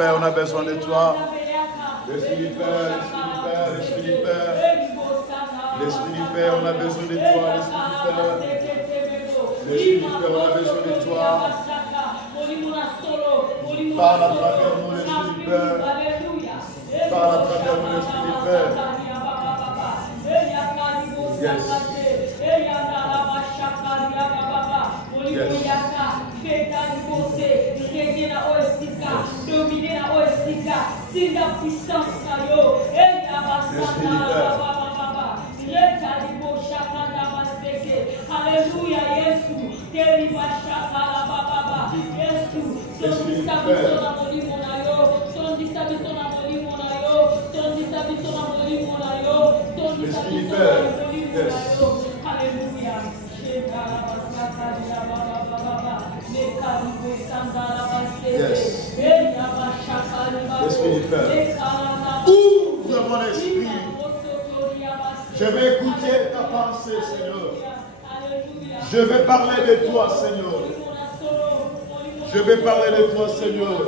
Père, on a besoin de toi. L'Esprit du Père, l'Esprit du Père, l'Esprit du Père, on a besoin de toi, l'Esprit du Père. L'Esprit du Père, on a besoin de toi. Parle à travers nous, l'Esprit du Père. Parle à travers nous, l'Esprit du Père. Yes. Alléluia, Yes. L'Esprit du Père. Ouvre mon esprit. Je vais écouter ta pensée, Seigneur. Je vais parler de toi, Seigneur. Je vais parler de toi, Seigneur.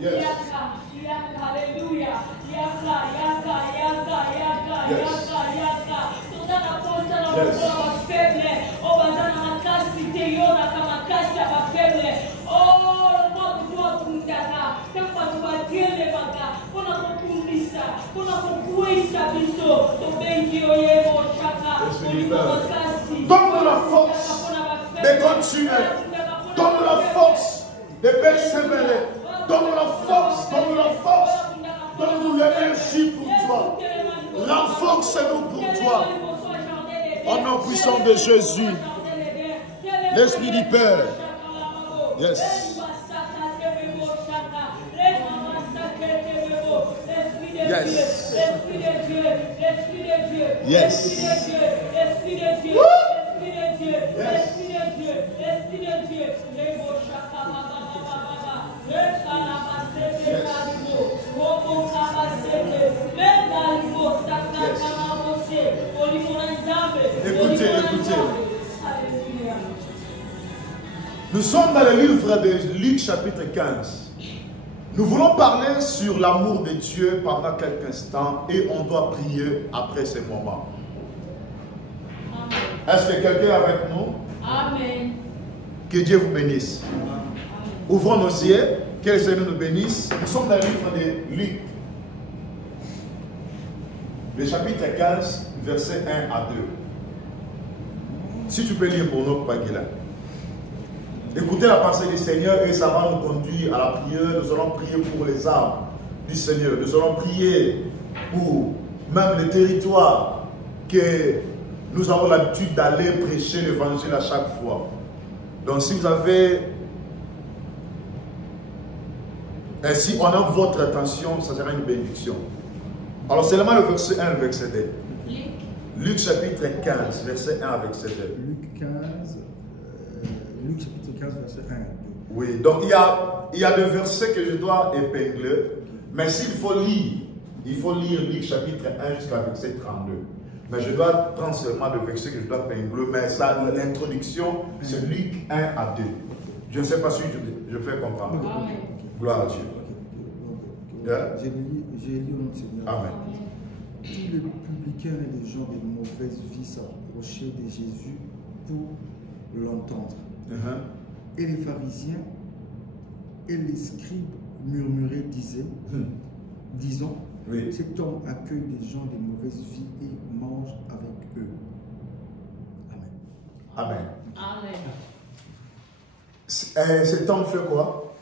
Yes. Donne-nous la force de continuer. Donne-nous la force de persévérer. Donne-nous la force. Donne-nous la force. Donne-nous l'énergie pour toi. Renforce-nous pour toi. Au nom puissant de Jésus. L'Esprit du Père. Yes. Yes. Yes. Écoutez, écoutez. Nous sommes dans le livre de Luc chapitre 15. Nous voulons parler sur l'amour de Dieu pendant quelques instants et on doit prier après ce moment. Est-ce que quelqu'un est avec nous? Amen. Que Dieu vous bénisse. Amen. Ouvrons nos yeux, que le Seigneur nous bénisse. Nous sommes dans le livre de Luc, le chapitre 15, versets 1 à 2. Si tu peux lire pour nous, Pagila. Écoutez la pensée du Seigneur et ça va nous conduire à la prière. Nous allons prier pour les âmes du Seigneur. Nous allons prier pour même les territoires que nous avons l'habitude d'aller prêcher l'évangile à chaque fois. Donc si vous avez... si on a votre attention, ça sera une bénédiction. Alors seulement le verset 1 et le verset 2. Luc chapitre 15, verset 1 à verset 2. Luc chapitre 15, verset 1 et 2. Oui, donc il y a des versets que je dois épingler, mais s'il faut lire, il faut lire Luc chapitre 1 jusqu'à verset 32. Mais je dois prendre seulement le verset que je dois épingler, mais l'introduction, c'est Luc 1 à 2. Je ne sais pas si je fais comprendre. Okay. Gloire à Dieu. Yeah. J'ai lu au nom du Seigneur. Amen. Tous les publicains et les gens de mauvaise vie s'approchaient de Jésus pour l'entendre. Et les pharisiens et les scribes murmuraient, disons, oui. Cet homme accueille des gens de mauvaise vie et mange avec eux. Amen. Amen. Cet homme fait quoi?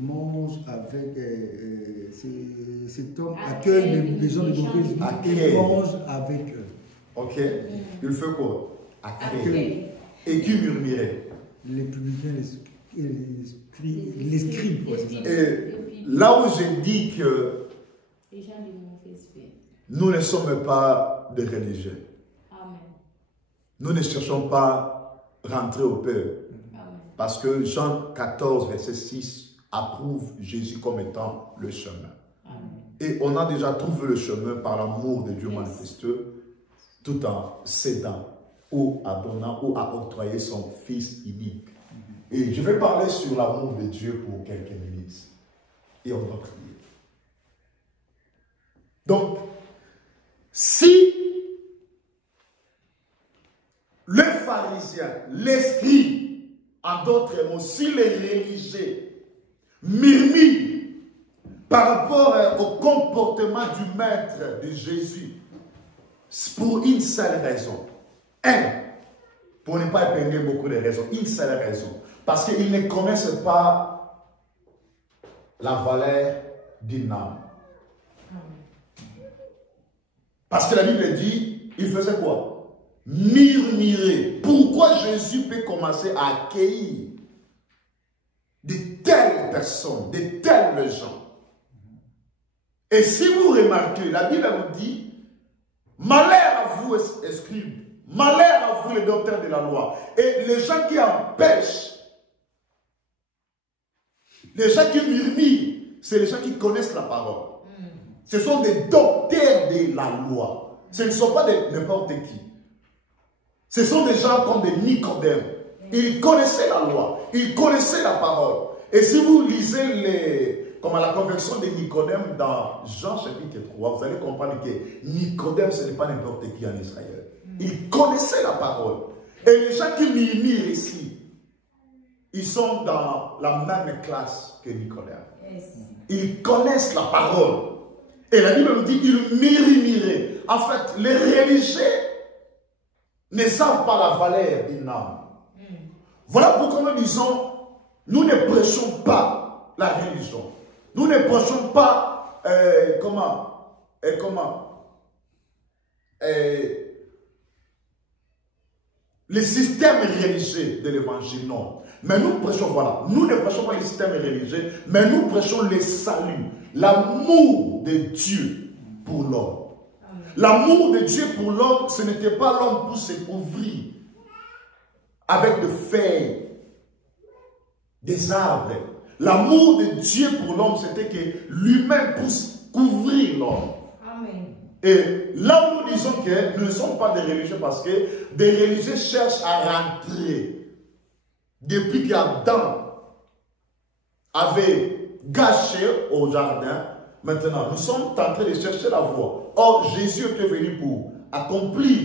Mange avec... cet homme accueille des gens de mauvaise vie et mange avec eux. Ok. Il fait quoi? Accueille. Et qui murmurait? Les publicains et les scribes. Et là où j'ai dit que nous ne sommes pas des religieux. Amen. Nous ne cherchons pas à rentrer au Père. Amen. Parce que Jean 14, verset 6 approuve Jésus comme étant le chemin. Amen. Et on a déjà trouvé le chemin par l'amour de Dieu manifesté, tout en cédant ou à donnant ou à octroyer son Fils unique. Et je vais parler sur l'amour de Dieu pour quelques minutes. et on doit prier. Donc, si le pharisien, l'esprit, en d'autres mots, si les religieux murmurent par rapport au comportement du maître de Jésus, pour une seule raison. Pour ne pas épingler beaucoup de raisons, une seule raison. Parce qu'ils ne connaissent pas la valeur d'une âme. Parce que la Bible dit, il faisait quoi? Murmurer. Pourquoi Jésus peut commencer à accueillir de telles personnes, de tels gens? Et si vous remarquez, la Bible vous dit, malheur à vous, scribes, malheur à vous, les docteurs de la loi. Et les gens qui empêchent, les gens qui murmurent, c'est les gens qui connaissent la parole. Ce sont des docteurs de la loi. Ce ne sont pas n'importe qui. Ce sont des gens comme des Nicodèmes. Ils connaissaient la loi. Ils connaissaient la parole. Et si vous lisez comme à la conversion de Nicodème dans Jean chapitre 3, vous allez comprendre que Nicodème, ce n'est pas n'importe qui en Israël. Ils connaissaient la parole. Et les gens qui murmurent ici, ils sont dans la même classe que Nicodème. Ils connaissent la parole. Et la Bible nous dit qu'ils murmuraient. En fait, les religieux ne savent pas la valeur d'une âme. Voilà pourquoi nous disons, nous ne prêchons pas la religion. Nous ne prêchons pas, les systèmes religieux de l'évangile, non. Mais nous prêchons, voilà, nous ne prêchons pas les systèmes religieux, mais nous prêchons le salut, l'amour de Dieu pour l'homme. L'amour de Dieu pour l'homme, ce n'était pas l'homme pour se couvrir avec des feuilles, des arbres. L'amour de Dieu pour l'homme, c'était que lui-même puisse couvrir l'homme. Et là où nous disons que nous ne sommes pas des religieux parce que des religieux cherchent à rentrer. Depuis qu'Adam avait gâché au jardin, maintenant nous sommes en train de chercher la voie. Or, Jésus était venu pour accomplir,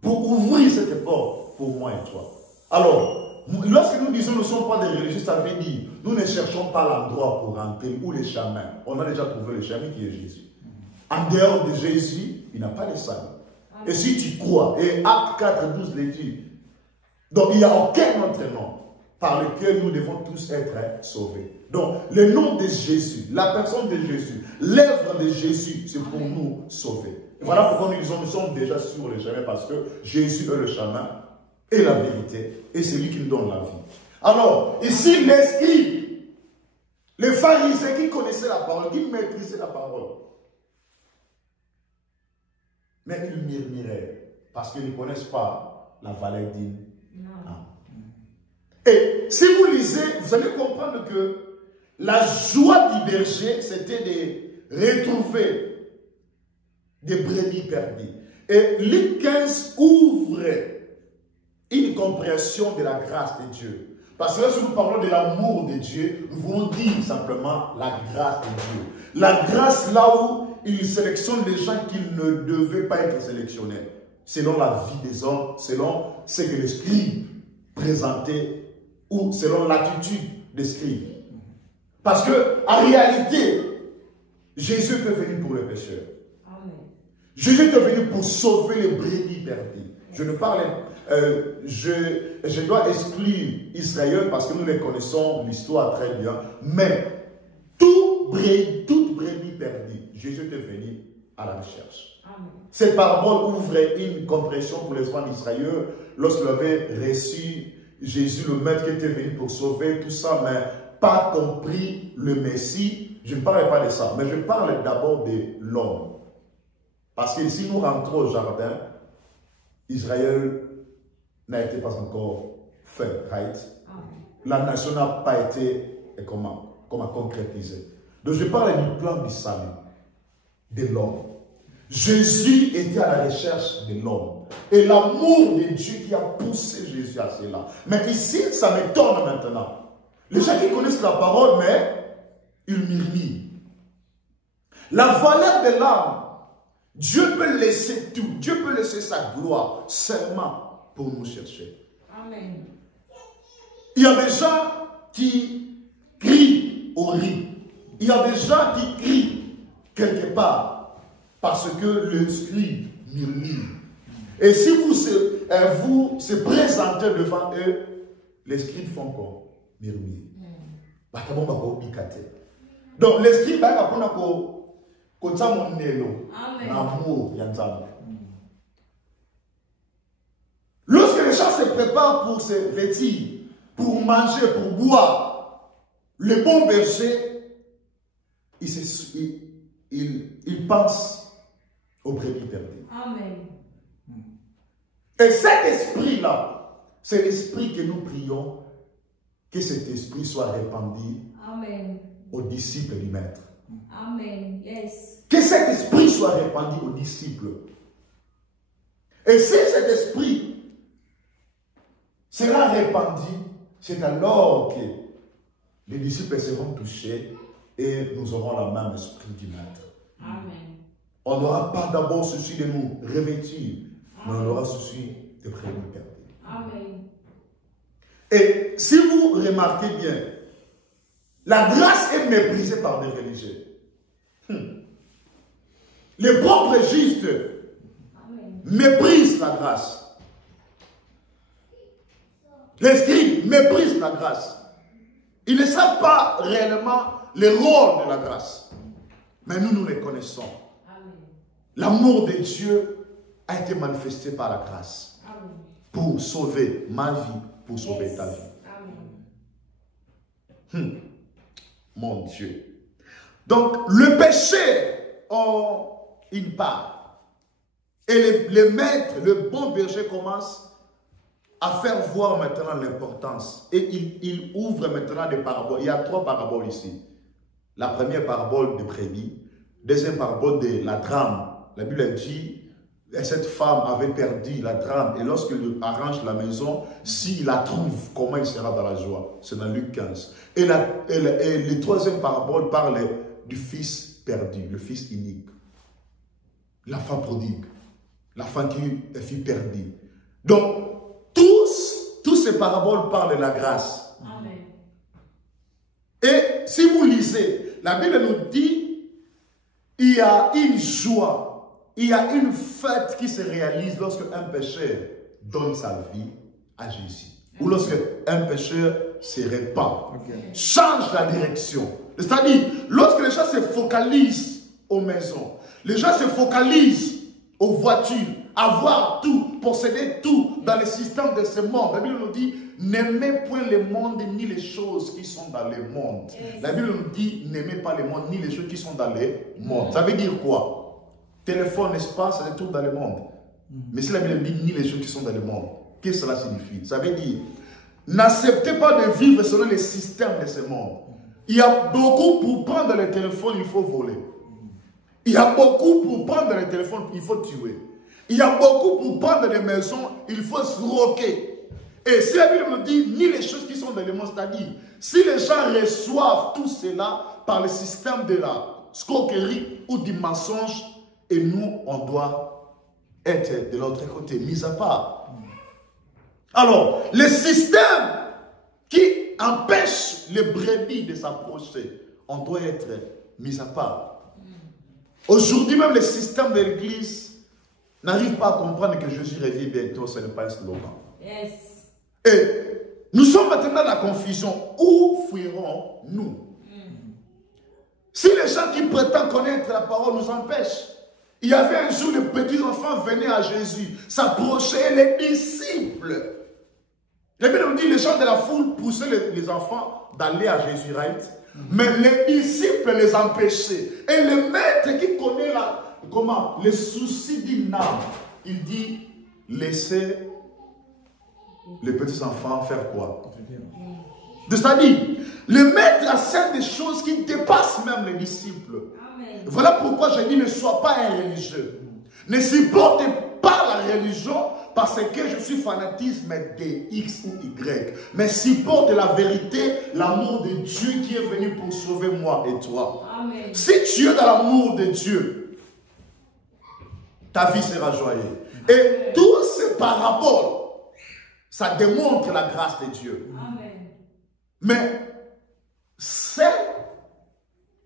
pour ouvrir cette porte pour moi et toi. Alors, lorsque nous disons nous ne sommes pas des religieux, ça veut dire nous ne cherchons pas l'endroit pour rentrer ou les chemins. On a déjà trouvé le chemin qui est Jésus. En dehors de Jésus, il n'a pas de salut. Et si tu crois, et Acte 4, 12 le dit, donc il n'y a aucun autre nom par lequel nous devons tous être sauvés. Donc le nom de Jésus, la personne de Jésus, l'œuvre de Jésus, c'est pour nous sauver. Et voilà pourquoi nous disons nous sommes déjà sur le chemin parce que Jésus est le chemin et la vérité et c'est lui qui nous donne la vie. Alors ici l'esprit, les pharisiens qui connaissaient la parole, qui maîtrisaient la parole, mais ils murmuraient parce qu'ils ne connaissent pas la valeur d'une âme. Et si vous lisez, vous allez comprendre que la joie du berger, c'était de retrouver des brebis perdues. Et Luc 15 ouvre une compréhension de la grâce de Dieu. Parce que lorsque nous parlons de l'amour de Dieu, nous voulons dire simplement la grâce de Dieu. La grâce là où il sélectionne les gens qui ne devaient pas être sélectionnés, selon la vie des hommes, selon ce que les scribes présentaient, ou selon l'attitude des scribes. Parce que, en réalité, Jésus est venu pour les pécheurs. Jésus est venu pour sauver les brebis perdues. Je ne parle, je dois exclure Israël parce que nous les connaissons l'histoire très bien. Mais toute brebis perdue, Jésus est venu à la recherche. Cette parabole ouvre une compréhension pour les enfants d'Israël lorsqu'ils avaient reçu Jésus, le maître qui était venu pour sauver tout ça, mais pas compris le Messie. Je ne parle pas de ça, mais je parle d'abord de l'homme. Parce que si nous rentrons au jardin, Israël n'a été pas encore fait, right? La nation n'a pas été comment concrétisée. Donc je parle du plan du salut, de l'homme. Jésus était à la recherche de l'homme. Et l'amour de Dieu qui a poussé Jésus à cela. Mais ici, ça m'étonne maintenant. Les gens qui connaissent la parole, mais ils murmurent. La valeur de l'âme, Dieu peut laisser tout. Dieu peut laisser sa gloire seulement pour nous chercher. Amen. Il y a des gens qui crient au riz. Il y a des gens qui crient quelque part parce que l'esprit murmure. Et si vous se présentez devant eux, l'esprit font quoi? Murmure. Donc l'esprit va apprendre lorsque les gens se préparent pour se vêtir, pour manger, pour boire, le bon berger, il pense aux brebis perdues. Amen. Et cet esprit-là, c'est l'esprit que nous prions, que cet esprit soit répandu Amen. aux disciples du Maître. Amen. Yes. Que cet esprit soit répandu aux disciples. Et si cet esprit sera répandu, c'est alors que les disciples seront touchés et nous aurons la même esprit du Maître. Amen. On n'aura pas d'abord souci de nous revêtir, mais on aura souci de prévenir. Amen. Et si vous remarquez bien, la grâce est méprisée par des religieux. Les propres justes méprisent la grâce. Les scribes méprisent la grâce. Ils ne savent pas réellement le rôle de la grâce. Mais nous les connaissons. L'amour de Dieu a été manifesté par la grâce. Amen. Pour sauver ma vie, pour sauver ta vie. Mon Dieu. Donc, le péché a une part. Et le maître, le bon berger commence à faire voir maintenant l'importance. Et il ouvre maintenant des paraboles. Il y a 3 paraboles ici. La première parabole de brebis. Deuxième parabole de la drame. La Bible dit, cette femme avait perdu la drame. Et lorsqu'il arrange la maison, s'il la trouve, comment il sera dans la joie? C'est dans Luc 15. Et le troisième parabole parle du fils perdu, le fils unique. L'enfant prodigue. L'enfant qui fut perdu. Donc, tous ces paraboles parlent de la grâce. Amen. Et si vous lisez, la Bible nous dit, il y a une joie. Il y a une fête qui se réalise lorsque un pécheur donne sa vie à Jésus. Ou lorsque un pécheur se répand, change la direction. C'est-à-dire, lorsque les gens se focalisent aux maisons, les gens se focalisent aux voitures, avoir tout, posséder tout dans le système de ce monde. La Bible nous dit, n'aimez point le monde ni les choses qui sont dans le monde. La Bible nous dit, n'aimez pas le monde ni les choses qui sont dans le monde. Ça veut dire quoi? Téléphone, n'est-ce pas, ça se trouve dans le monde. Mais si la Bible dit ni les choses qui sont dans le monde, qu'est-ce que cela signifie? Ça veut dire, n'acceptez pas de vivre selon les systèmes de ce monde. Il y a beaucoup pour prendre le téléphone, il faut voler. Il y a beaucoup pour prendre le téléphone, il faut tuer. Il y a beaucoup pour prendre des maisons, il faut se roquer. Et si la Bible nous dit ni les choses qui sont dans le monde, c'est-à-dire, si les gens reçoivent tout cela par le système de la escroquerie ou du mensonge, et nous, on doit être de l'autre côté, mis à part. Alors, le système qui empêche les brebis de s'approcher, on doit être mis à part. Aujourd'hui, même le système de l'Église n'arrive pas à comprendre que Jésus revient bientôt, ce n'est pas un slogan. Yes. Et nous sommes maintenant dans la confusion. Où fuirons-nous? Si les gens qui prétendent connaître la parole nous empêchent, il y avait un jour, les petits enfants venaient à Jésus, s'approchaient, les disciples. La Bible nous dit, les gens de la foule poussaient les enfants d'aller à Jésus, right? Mais les disciples les empêchaient. Et le maître qui connaît les soucis d'une âme, il dit, laissez les petits enfants faire quoi? C'est-à-dire, le maître a certaines des choses qui dépassent même les disciples. Voilà pourquoi je dis, ne sois pas un religieux. Ne supporte pas pas la religion parce que je suis fanatisme de X ou Y, mais supporte la vérité, l'amour de Dieu qui est venu pour sauver moi et toi. Amen. Si tu es dans l'amour de Dieu, ta vie sera joyeuse. Et toutes ces paraboles, ça démontre la grâce de Dieu. Amen. Mais cette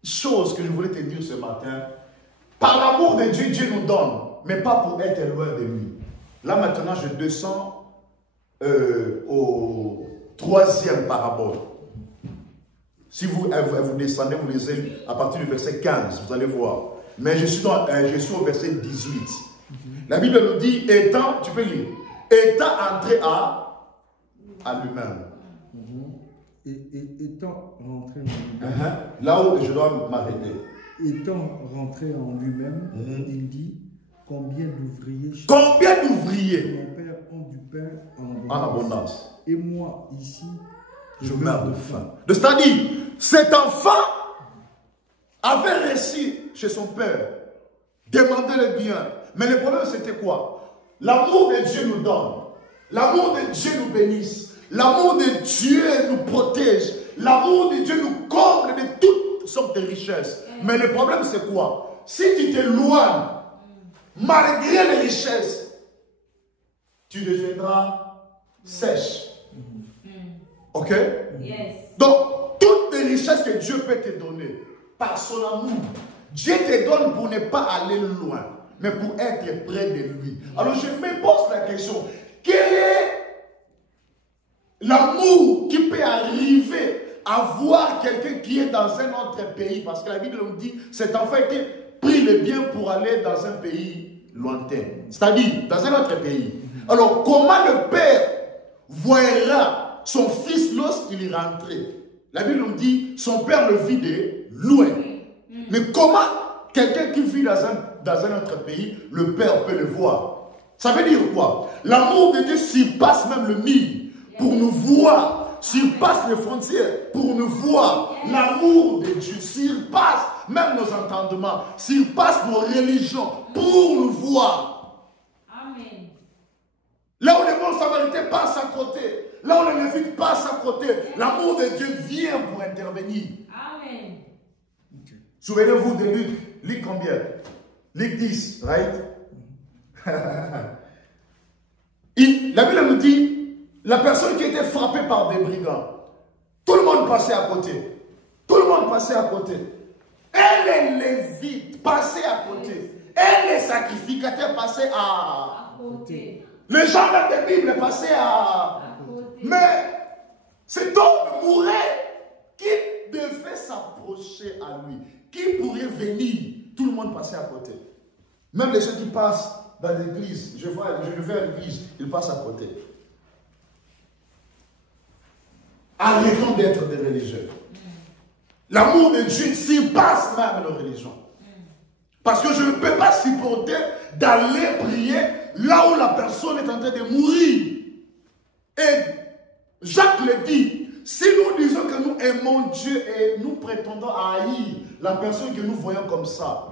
chose que je voulais te dire ce matin, par l'amour de Dieu, Dieu nous donne, mais pas pour être loin de lui. Là maintenant, je descends au troisième parabole. Si vous descendez, vous lisez à partir du verset 15, vous allez voir. Mais je suis au verset 18. La Bible nous dit, étant, tu peux lire, étant entré à lui-même. Et étant rentré en lui-même. Là où je dois m'arrêter. Étant rentré en lui-même, il dit, combien d'ouvriers mon père ont du pain en abondance. Et moi, ici, je meurs de faim. C'est-à-dire, cet enfant avait réussi chez son père, demandait le bien. Mais le problème, c'était quoi? L'amour de Dieu nous donne. L'amour de Dieu nous bénisse. L'amour de Dieu nous protège. L'amour de Dieu nous comble de toutes sortes de richesses. Mais le problème, c'est quoi? Si tu t'éloignes, malgré les richesses, tu deviendras sèche. Ok? Yes. Donc, toutes les richesses que Dieu peut te donner, par son amour, Dieu te donne pour ne pas aller loin, mais pour être près de lui. Alors, je me pose la question, quel est l'amour qui peut arriver à voir quelqu'un qui est dans un autre pays? Parce que la Bible nous dit, cet enfant était pris le bien pour aller dans un pays lointain, c'est-à-dire dans un autre pays. Alors, comment le père voira son fils lorsqu'il est rentré? La Bible nous dit, son père le vit de loin. Mais comment quelqu'un qui vit dans un autre pays, le père peut le voir? Ça veut dire quoi? L'amour de Dieu surpasse même le mille pour nous voir, surpasse les frontières pour nous voir. L'amour de Dieu surpasse même nos entendements, surpasse nos religions pour nous voir. Amen. Là où le bon samaritain passe à côté, là où le lévite passe à côté, l'amour de Dieu vient pour intervenir. Amen. Souvenez-vous de Luc. Luc combien? Luc 10, right? La Bible nous dit, la personne qui était frappée par des brigands, tout le monde passait à côté. Tout le monde passait à côté. Et les lévites passaient à côté. Et les sacrificateurs passaient à côté. Les gens de la Bible passaient à côté. Mais cet homme mourait. Qui devait s'approcher à lui? Qui pourrait venir? Tout le monde passait à côté. Même les gens qui passent dans l'église, je le vais à l'église, ils passent à côté. Arrêtons d'être des religieux. L'amour de Dieu surpasse même nos religions. Parce que je ne peux pas supporter d'aller prier là où la personne est en train de mourir. Et Jacques le dit, si nous disons que nous aimons Dieu et nous prétendons à haïr la personne que nous voyons comme ça,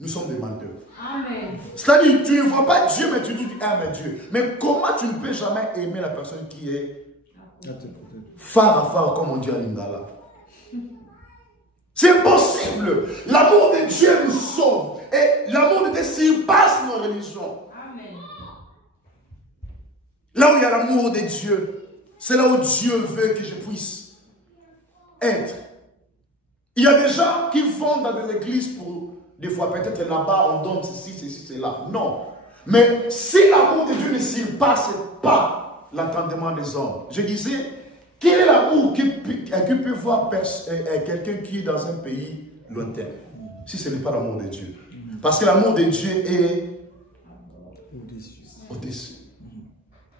nous sommes des menteurs. Amen. C'est-à-dire, tu ne vois pas Dieu, mais tu dis que tu aimes Dieu. Mais comment tu ne peux jamais aimer la personne qui est phare à phare, comme on dit en lingala? C'est impossible. L'amour de Dieu nous sauve. Et l'amour de Dieu surpasse nos religions. Amen. Là où il y a l'amour de Dieu, c'est là où Dieu veut que je puisse être. Il y a des gens qui vont dans des églises pour, des fois peut-être là-bas, on donne ceci, cela. Non. Mais si l'amour de Dieu ne surpasse pas l'entendement des hommes, je disais, quel est l'amour qui peut voir quelqu'un qui est dans un pays lointain, si ce n'est pas l'amour de Dieu? Parce que l'amour de Dieu est au-dessus.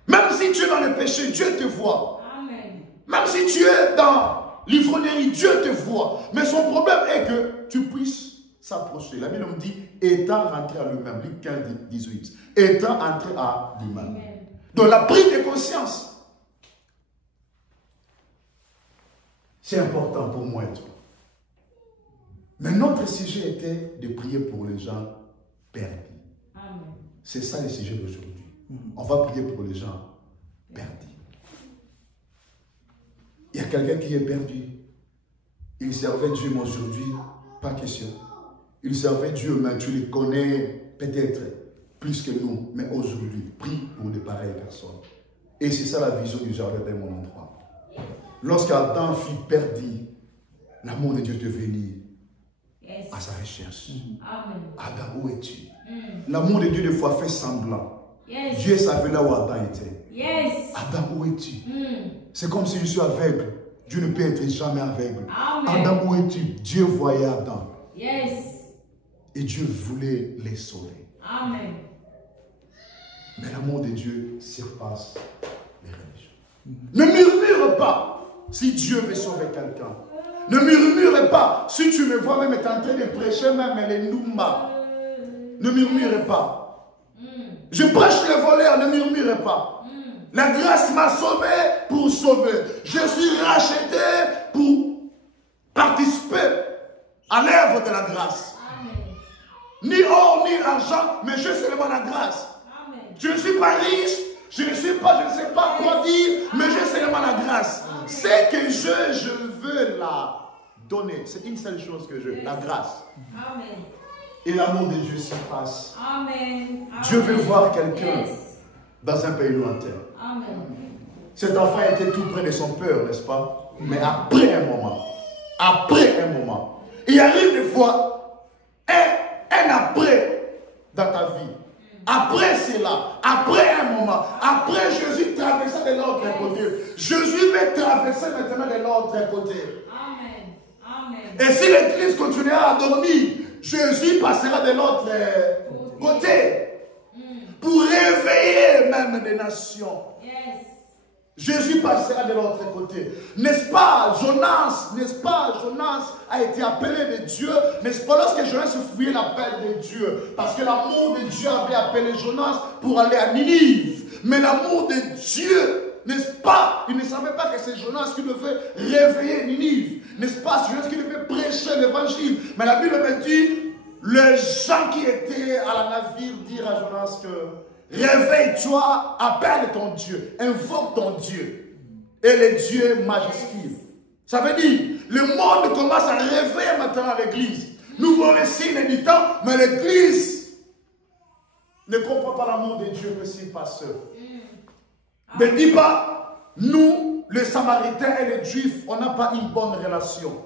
Même si tu es dans le péché, Dieu te voit. Amen. Même si tu es dans l'ivrognerie, Dieu te voit. Mais son problème est que tu puisses s'approcher. La Bible me dit, étant rentré à lui-même, Luc 15, 18. Étant entré à lui-même. Donc la prise de conscience, c'est important pour moi et toi. Mais notre sujet était de prier pour les gens perdus. Amen. C'est ça le sujet d'aujourd'hui. On va prier pour les gens perdus. Il y a quelqu'un qui est perdu. Il servait Dieu, mais aujourd'hui, pas question. Il servait Dieu, mais tu le connais peut-être plus que nous. Mais aujourd'hui, prie pour de pareilles personnes. Et c'est ça la vision du jardin de mon endroit. Lorsqu'Adam fut perdu, l'amour de Dieu est venu à sa recherche. Amen. Adam, où es-tu? L'amour de Dieu, des fois, fait semblant. Dieu savait là où Adam était. Adam, où es-tu? C'est comme si je suis aveugle. Dieu ne peut être jamais aveugle. Amen. Adam, où es-tu? Dieu voyait Adam. Et Dieu voulait les sauver. Amen. Mais l'amour de Dieu surpasse les religions. Ne murmure pas si Dieu veut sauver quelqu'un. Ne murmure pas si tu me vois même être en train de prêcher même les Numba. Ne murmure pas. Je prêche les voleurs, ne murmure pas. La grâce m'a sauvé pour sauver. Je suis racheté pour participer à l'œuvre de la grâce. Ni or, ni argent, mais je seulement la grâce. Je ne suis pas riche, je ne sais pas quoi dire, mais j'ai seulement la grâce. C'est que je veux la donner. C'est une seule chose que je veux, la grâce. Amen. Et l'amour de Dieu s'y passe. Amen. Dieu veut voir quelqu'un dans un pays lointain. Amen. Cet enfant était tout près de son père, n'est-ce pas? Mais après un moment, il arrive des fois un après dans ta vie. Après cela, après un moment, après Jésus traversait de l'autre côté. Jésus va traverser maintenant de l'autre côté. Amen. Amen. Et si l'église continuera à dormir, Jésus passera de l'autre côté. Pour réveiller même des nations. Jésus passera de l'autre côté. N'est-ce pas, Jonas a été appelé de Dieu. N'est-ce pas, lorsque Jonas fouillait l'appel de Dieu, parce que l'amour de Dieu avait appelé Jonas pour aller à Ninive. Mais l'amour de Dieu, n'est-ce pas, il ne savait pas que c'est Jonas qui devait réveiller Ninive. N'est-ce pas, c'est Jonas qui devait prêcher l'évangile. Mais la Bible me dit, les gens qui étaient à la navire dirent à Jonas que réveille-toi, appelle ton Dieu, invoque ton Dieu. Et le Dieu majuscule. Ça veut dire, le monde commence à réveiller maintenant l'église. Nous voulons les signes du temps, mais l'église ne comprend pas l'amour de Dieu que s'il passe seul. Ne dis pas, nous, les Samaritains et les Juifs, on n'a pas une bonne relation.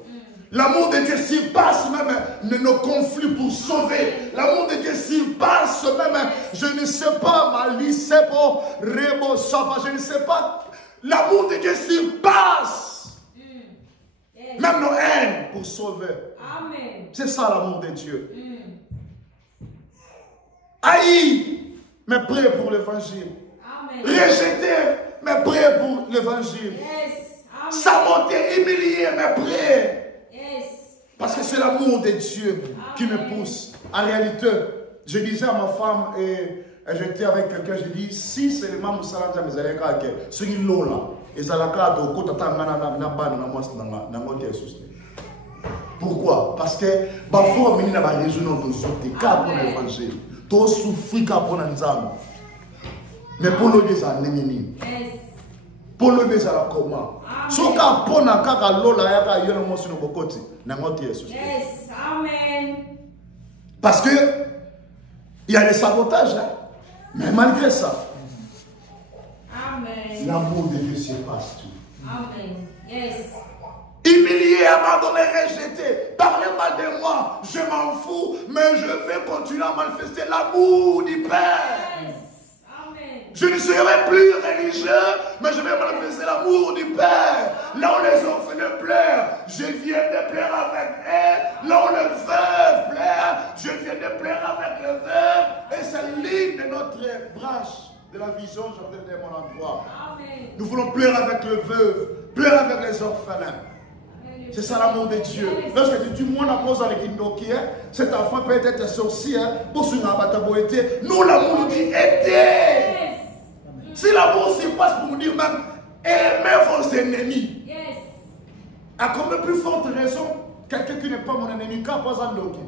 L'amour de Dieu surpasse même nos conflits pour sauver. L'amour de Dieu surpasse même, je ne sais pas, Malice, Rebo, Saba, je ne sais pas. L'amour de Dieu surpasse même nos haines pour sauver. C'est ça l'amour de Dieu. Haïr, mais prêt pour l'évangile. Rejeter, mais prêt pour l'évangile. Saboter, humilier, mais prêt. Parce que c'est l'amour de Dieu qui me pousse. En réalité, je disais à ma femme, et j'étais avec quelqu'un, je dis, si c'est le même Moussalanja, mais c'est ce qui est là. Et ça l'a pourquoi? Parce que parfois, on a une région de cas pour l'évangile. Tout souffrir pour l'ensemble. Mais pour le désir, pour le désir, comment? So ka pona kaka lola yaka yona mosi no bokoti na ngoti Yesu. Amen. Parce que il y a des sabotages là. Mais malgré ça, Amen. L'amour de Dieu surpasse tout. Amen. Humilié, abandonné, rejeté, parlez mal de moi, je m'en fous, mais je vais continuer à manifester l'amour du Père. Je ne serai plus religieux, mais je vais manifester l'amour du Père. Là où les orphelins pleurent, je viens de pleurer avec eux. Là où les veuves pleurent, je viens de pleurer avec les veuves. Et c'est l'une de notre branche de la vision Jardin de mon endroit. Nous voulons pleurer avec les veuves, pleurer avec les orphelins. C'est ça l'amour de Dieu. Lorsque tu dis, moi, la cause avec Indoki, cet enfant peut être sorcier, pour ce nous, l'amour nous dit, aidez. Si l'amour se passe pour nous dire même, aimez vos ennemis. À combien plus forte raison, quelqu'un qui n'est pas mon ennemi, quand pas un Indoki.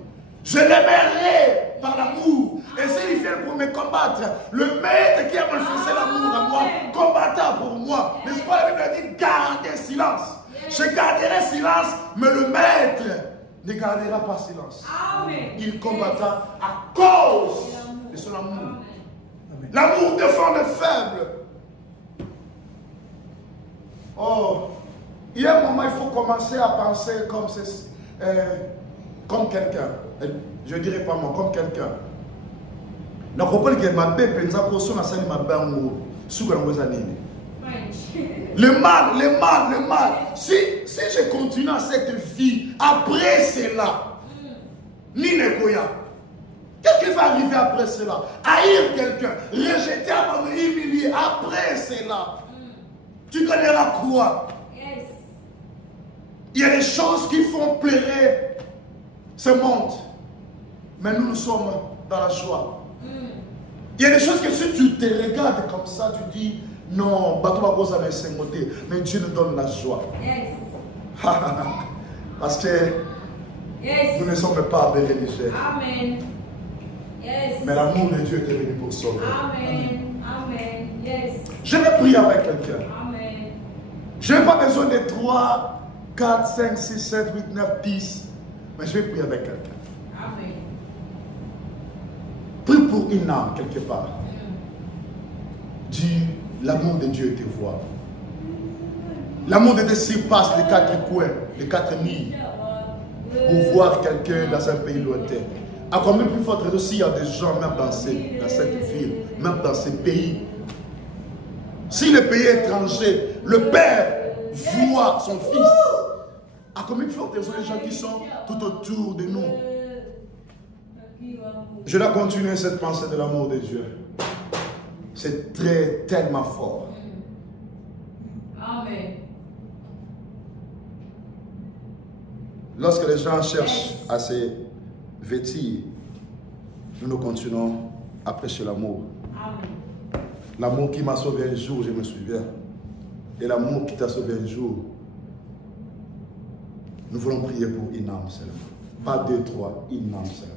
Je l'aimerai par l'amour. Et s'il vient pour me combattre, le maître qui a manifesté l'amour à moi combattra pour moi. N'est-ce pas, la Bible a dit gardez silence. Je garderai silence, mais le maître ne gardera pas silence. Il combattra à cause de son amour. L'amour défend les faibles. Oh, il y a un moment, il faut commencer à penser comme quelqu'un. Je ne dirais pas moi, comme quelqu'un. Donc, on peut dire que ma bête, le mal. Si je continue à cette vie, après cela, qu'est-ce qui va arriver après cela? Haïr quelqu'un, rejeter, abandonner, humilier, après cela. Tu connaîras quoi? Il y a des choses qui font pleurer ce monde. Mais nous sommes dans la joie. Il y a des choses que si tu te regardes comme ça, tu dis non, mais Dieu nous donne la joie. Parce que nous ne sommes pas des religieux. Amen. Mais l'amour de Dieu est venu pour sauver. Amen. Je vais prier avec quelqu'un. Amen. Je n'ai pas besoin de 3, 4, 5, 6, 7, 8, 9, 10. Mais je vais prier avec quelqu'un. Amen. Prie pour une âme quelque part. Dis, l'amour de Dieu te voit. L'amour de Dieu surpasse les 4 coins, les 4 milles. Pour voir quelqu'un dans un pays lointain. À combien plus forte raison s'il y a des gens même dans cette ville, même dans ces pays. Si le pays est étranger, le Père voit son Fils. À combien plus forte raison les gens qui sont tout autour de nous. Je dois continuer cette pensée de l'amour de Dieu. C'est tellement fort. Amen. Lorsque les gens cherchent à se vêtir, nous continuons à prêcher l'amour. L'amour qui m'a sauvé un jour, je me souviens. Et l'amour qui t'a sauvé un jour. Nous voulons prier pour une âme seulement. Pas 2, 3, une âme seulement.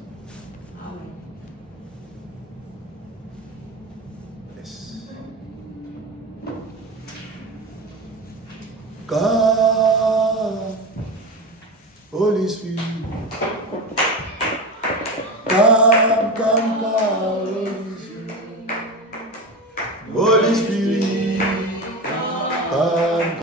God, Holy Spirit, come,